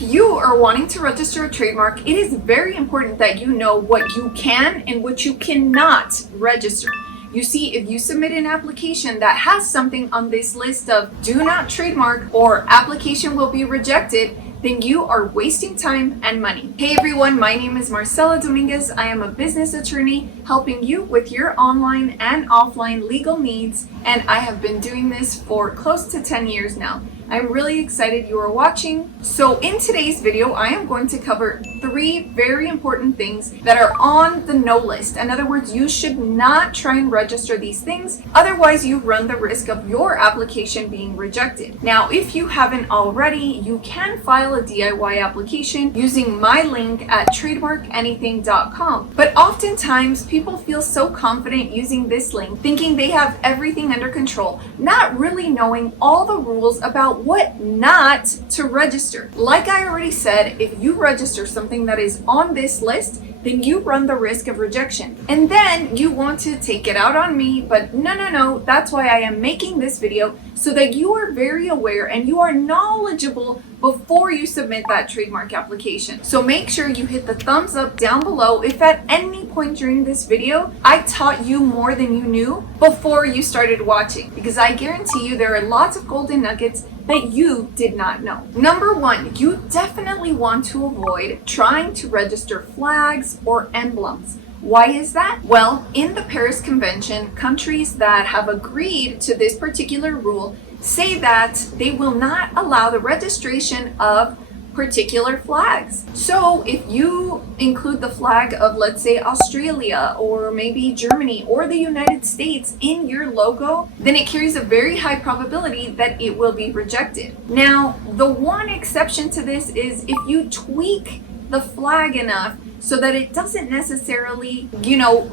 If you are wanting to register a trademark, it is very important that you know what you can and what you cannot register. You see, if you submit an application that has something on this list of do not trademark or application will be rejected, then you are wasting time and money. Hey everyone, my name is Marcella Dominguez. I am a business attorney helping you with your online and offline legal needs, and I have been doing this for close to 10 years now. I'm really excited you are watching. So in today's video, I am going to cover 3 very important things that are on the no list. In other words, you should not try and register these things. Otherwise, you run the risk of your application being rejected. Now, if you haven't already, you can file a DIY application using my link at trademarkanything.com. But oftentimes, people feel so confident using this link, thinking they have everything under control, not really knowing all the rules about what not to register. Like I already said, if you register something that is on this list, then you run the risk of rejection. And then you want to take it out on me, but no, that's why I am making this video, so that you are very aware and you are knowledgeable before you submit that trademark application. So make sure you hit the thumbs up down below if at any point during this video I taught you more than you knew before you started watching, because I guarantee you there are lots of golden nuggets that you did not know. Number 1, you definitely want to avoid trying to register flags or emblems. Why is that? Well, in the Paris Convention, countries that have agreed to this particular rule say that they will not allow the registration of particular flags. So if you include the flag of, let's say, Australia or maybe Germany or the United States in your logo, then it carries a very high probability that it will be rejected. Now, the one exception to this is if you tweak the flag enough so that it doesn't necessarily,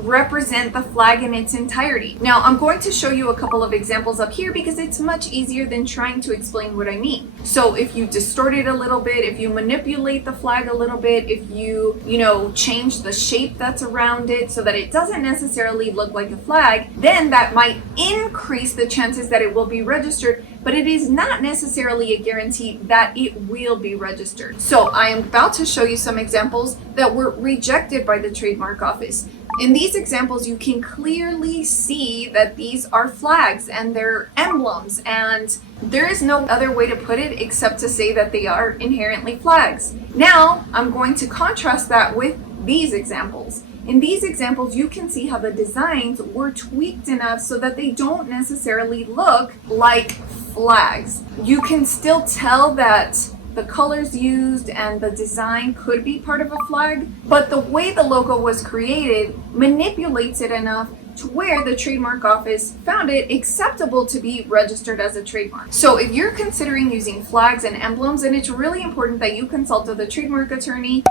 represent the flag in its entirety. Now, I'm going to show you a couple of examples up here because it's much easier than trying to explain what I mean. So if you distort it a little bit, if you manipulate the flag a little bit, if you, change the shape that's around it so that it doesn't necessarily look like a flag, then that might increase the chances that it will be registered, but it is not necessarily a guarantee that it will be registered. So I am about to show you some examples that were rejected by the Trademark Office. In these examples, you can clearly see that these are flags and they're emblems, and there is no other way to put it except to say that they are inherently flags. Now, I'm going to contrast that with these examples. In these examples, you can see how the designs were tweaked enough so that they don't necessarily look like flags. You can still tell that the colors used and the design could be part of a flag, but the way the logo was created manipulates it enough to where the Trademark Office found it acceptable to be registered as a trademark. So if you're considering using flags and emblems, then it's really important that you consult with a trademark attorney.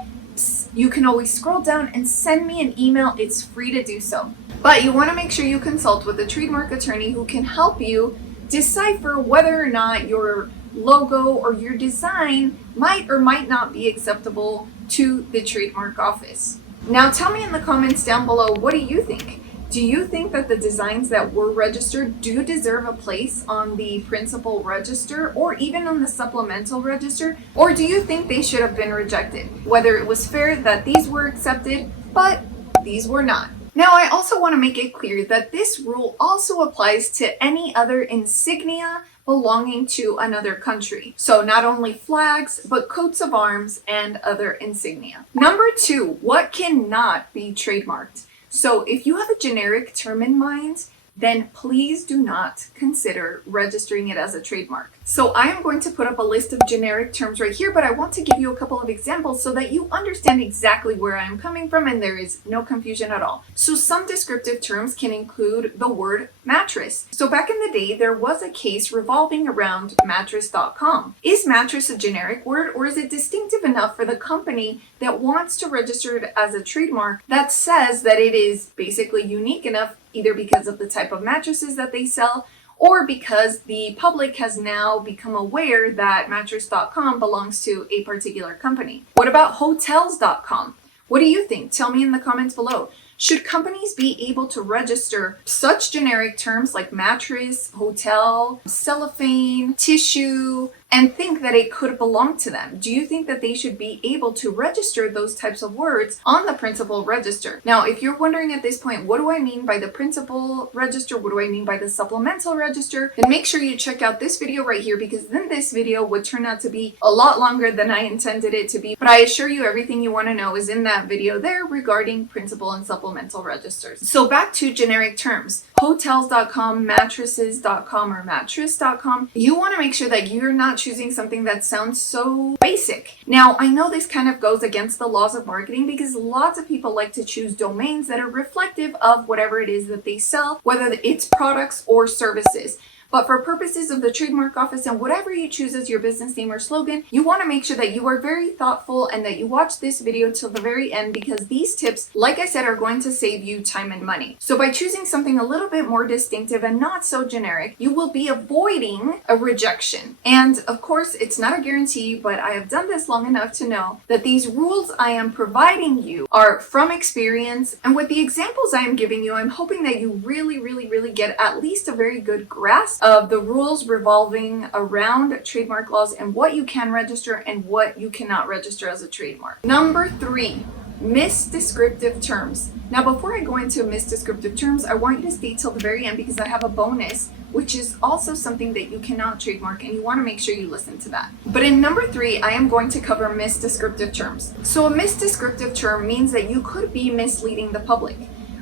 You can always scroll down and send me an email. It's free to do so. But you want to make sure you consult with a trademark attorney who can help you decipher whether or not your logo or your design might or might not be acceptable to the Trademark Office. Now tell me in the comments down below, what do you think? Do you think that the designs that were registered do deserve a place on the principal register or even on the supplemental register? Or do you think they should have been rejected? Whether it was fair that these were accepted, but these were not. Now, I also want to make it clear that this rule also applies to any other insignia belonging to another country. So not only flags, but coats of arms and other insignia. Number 2, what cannot be trademarked? So if you have a generic term in mind, then please do not consider registering it as a trademark. So I am going to put up a list of generic terms right here, but I want to give you a couple of examples so that you understand exactly where I am coming from and there is no confusion at all. So some descriptive terms can include the word mattress. So back in the day, there was a case revolving around mattress.com. Is mattress a generic word, or is it distinctive enough for the company that wants to register it as a trademark that says that it is basically unique enough, either because of the type of mattresses that they sell or because the public has now become aware that mattress.com belongs to a particular company? What about hotels.com? What do you think? Tell me in the comments below. Should companies be able to register such generic terms like mattress, hotel, cellophane, tissue, and think that it could belong to them? Do you think that they should be able to register those types of words on the principal register? Now, if you're wondering at this point, what do I mean by the principal register? What do I mean by the supplemental register? Then make sure you check out this video right here, because then this video would turn out to be a lot longer than I intended it to be. But I assure you everything you want to know is in that video there regarding principal and supplemental registers. So back to generic terms. Hotels.com, mattresses.com, or mattress.com. You want to make sure that you're not choosing something that sounds so basic. Now, I know this kind of goes against the laws of marketing, because lots of people like to choose domains that are reflective of whatever it is that they sell, whether it's products or services. But for purposes of the trademark office and whatever you choose as your business name or slogan, you want to make sure that you are very thoughtful and that you watch this video till the very end, because these tips, like I said, are going to save you time and money. So by choosing something a little bit more distinctive and not so generic, you will be avoiding a rejection. And of course, it's not a guarantee, but I have done this long enough to know that these rules I am providing you are from experience. And with the examples I am giving you, I'm hoping that you really get at least a very good grasp of the rules revolving around trademark laws and what you can register and what you cannot register as a trademark. Number 3, misdescriptive terms. Now, before I go into misdescriptive terms, I want you to stay till the very end, because I have a bonus, which is also something that you cannot trademark, and you want to make sure you listen to that. But in number 3, I am going to cover misdescriptive terms. So a misdescriptive term means that you could be misleading the public.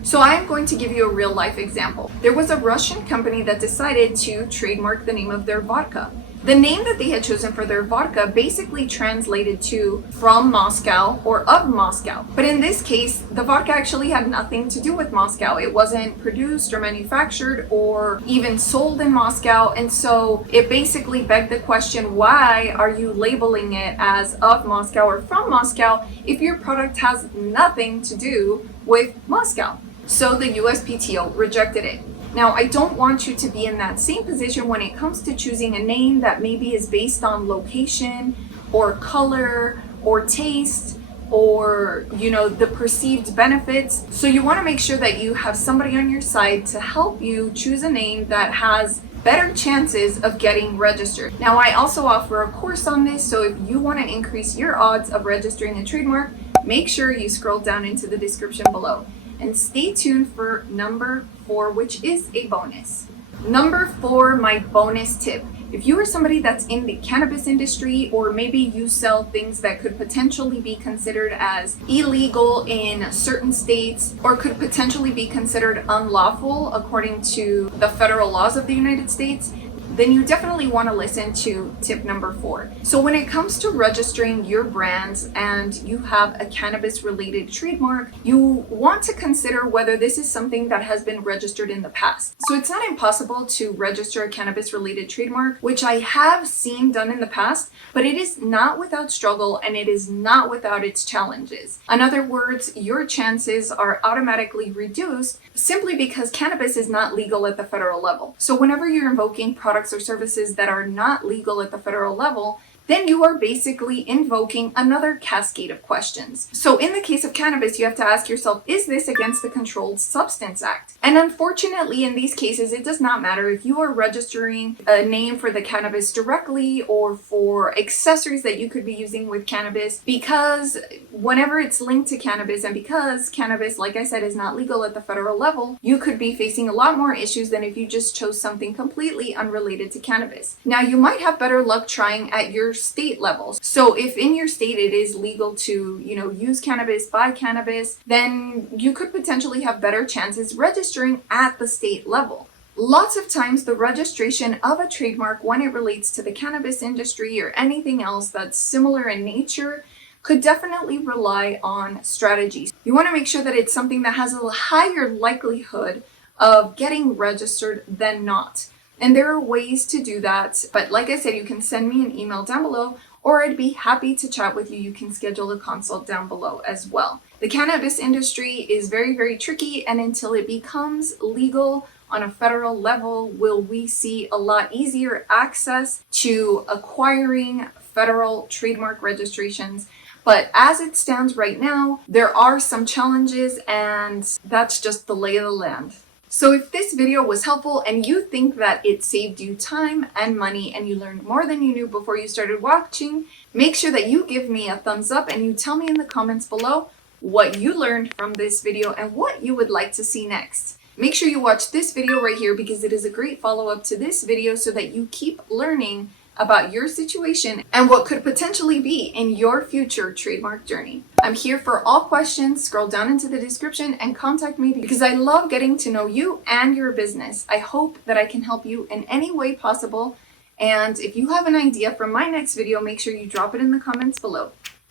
So I am going to give you a real life example. There was a Russian company that decided to trademark the name of their vodka. The name that they had chosen for their vodka basically translated to from Moscow or of Moscow. But in this case, the vodka actually had nothing to do with Moscow. It wasn't produced or manufactured or even sold in Moscow. And so it basically begged the question, why are you labeling it as of Moscow or from Moscow if your product has nothing to do with Moscow? So the USPTO rejected it. Now, I don't want you to be in that same position when it comes to choosing a name that maybe is based on location or color or taste or, the perceived benefits. So you want to make sure that you have somebody on your side to help you choose a name that has better chances of getting registered. Now, I also offer a course on this, so if you want to increase your odds of registering a trademark, make sure you scroll down into the description below. And stay tuned for number 4, which is a bonus. Number 4, my bonus tip. If you are somebody that's in the cannabis industry, or maybe you sell things that could potentially be considered as illegal in certain states, or could potentially be considered unlawful according to the federal laws of the United States, then you definitely want to listen to tip number 4. So when it comes to registering your brands and you have a cannabis related trademark, you want to consider whether this is something that has been registered in the past. So it's not impossible to register a cannabis related trademark, which I have seen done in the past, but it is not without struggle and it is not without its challenges. In other words, your chances are automatically reduced simply because cannabis is not legal at the federal level. So whenever you're invoking products or services that are not legal at the federal level, then you are basically invoking another cascade of questions. So in the case of cannabis, you have to ask yourself, is this against the Controlled Substance Act? And unfortunately, in these cases, it does not matter if you are registering a name for the cannabis directly or for accessories that you could be using with cannabis, because whenever it's linked to cannabis and because cannabis, like I said, is not legal at the federal level, you could be facing a lot more issues than if you just chose something completely unrelated to cannabis. Now, you might have better luck trying at your state levels. So if in your state it is legal to, use cannabis, buy cannabis, then you could potentially have better chances registering at the state level. Lots of times the registration of a trademark when it relates to the cannabis industry or anything else that's similar in nature could definitely rely on strategies. You want to make sure that it's something that has a higher likelihood of getting registered than not. And there are ways to do that. But like I said, you can send me an email down below, or I'd be happy to chat with you. You can schedule a consult down below as well. The cannabis industry is very tricky, and until it becomes legal on a federal level, will we see a lot easier access to acquiring federal trademark registrations. But as it stands right now, there are some challenges, and that's just the lay of the land. So if this video was helpful and you think that it saved you time and money and you learned more than you knew before you started watching, make sure that you give me a thumbs up and you tell me in the comments below what you learned from this video and what you would like to see next. Make sure you watch this video right here because it is a great follow-up to this video so that you keep learning about your situation and what could potentially be in your future trademark journey. I'm here for all questions. Scroll down into the description and contact me because I love getting to know you and your business. I hope that I can help you in any way possible. And if you have an idea for my next video, make sure you drop it in the comments below.